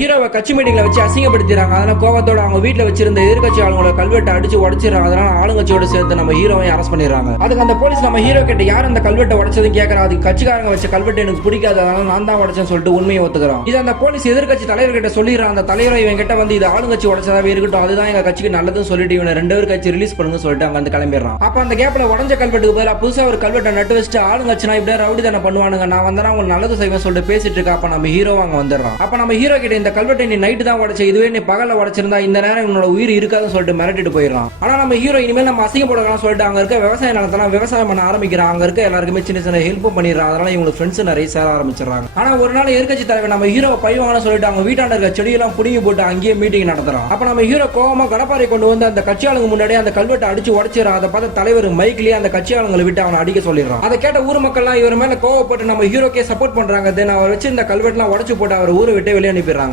ஹீரோவை கட்சி மீட்டிங்ல வச்சு அசிங்கப்படுத்திடுறாங்க. அதனால கோபத்தோட அவங்க வீட்டுல வச்சிருந்த எதிர்கட்சி ஆளுங்களை கல்வெட்டை அடிச்சு உடச்சிடறாங்க. அதனால ஆளுங்கட்சியோட சேர்த்து நம்ம ஹீரோவையும் அரெஸ்ட் பண்ணிடுறாங்க. அதுக்கு அந்த போலீஸ் நம்ம ஹீரோ கிட்ட யார் அந்த கல்வெட்டை உடச்சதுன்னு கேட்கறா. அது கட்சிக்காரங்க வச்ச கல்வெட்டு எனக்கு பிடிக்காது, அதனால நான் தான் உடச்சேன்னு சொல்லிட்டு உண்மையை ஒத்துக்கிறான். இது அந்த போலீஸ் எதிர்கட்சி தலைவர் கிட்ட சொல்லிடுறான். அந்த தலைவர் இவன் கிட்ட வந்து இது ஆளுங்கட்சி உடச்சதாவே இருக்கட்டும், அதுதான் எங்க கட்சிக்கு நல்லதுன்னு சொல்லிட்டு இவனை 2 பேர் கட்சி ரிலீஸ் பண்ணுங்க சொல்லிட்டு அங்க வந்து கிளம்பிடுறான். அப்ப அந்த கேப்ல உடஞ்ச கல்வெட்டுக்கு பதிலா புதுசா ஒரு கல்வெட்டை நட்டு வச்சுட்டு ஆளுங்கட்சினா இப்படியே ரவுடி தானே பண்ணுவானுங்க, நான் வந்தா உங்களுக்கு நல்லது செய்வேன் சொல்லிட்டு பேசிட்டு இருக்கா. அப்ப நம்ம ஹீரோ அங்க வந்துடுறான். அப்ப நம்ம ஹீரோ கிட்ட இந்த கல்வெட்டை நீ நைட்டு தான் உடச்ச, இதுவே நீ பகல்ல உடச்சிருந்தா இந்த நேரம் உன்னோட உயிர் இருக்காதுன்னு சொல்லிட்டு மிரட்டிட்டு போயிடறான். ஆனா நம்ம ஹீரோ இனிமேல் நம்ம அசிங்கப்படலாம் சொல்லிட்டு அங்க இருக்க விவசாய நிலத்தெல்லாம் விவசாயம் பண்ண ஆரம்பிக்கிறான். அங்க இருக்க எல்லாருக்குமே சின்ன சின்ன ஹெல்ப் பண்ணிடுறான். அதனால இவங்க ஃப்ரெண்ட்ஸ் நிறைய சேர ஆரம்பிச்சிடறாங்க. ஆனா ஒரு நாள் எதிர்கட்சி தலைவர் நம்ம ஹீரோ பழிவாங்கன்னு சொல்லிட்டு அவங்க வீட்டாண்ட இருக்க செடியெல்லாம் புடுங்கி போட்டு அங்கேயே மீட்டிங் நடத்துறான். அப்ப நம்ம ஹீரோ கோவமா கடப்பாறை கொண்டு வந்து அந்த கட்சியாளுங்க முன்னாடி அந்த கல்வெட்டை அடிச்சு உடச்சிடறான். அதை பார்த்து தலைவர் மைக்லயே அந்த கட்சியாளங்களை விட்டு அவனை அடிக்க சொல்லிடுறான். அதை கேட்ட ஊர் மக்கள்லாம் இவர் மேல கோவப்பட்டு நம்ம ஹீரோக்கே சப்போர்ட் பண்றாங்க. தென் அவர் வச்சு இந்த கல்வெட்டுலாம் உடச்சு போட்டு அவர் ஊரை விட்டு வெளியே அனுப்பிடுறாங்க.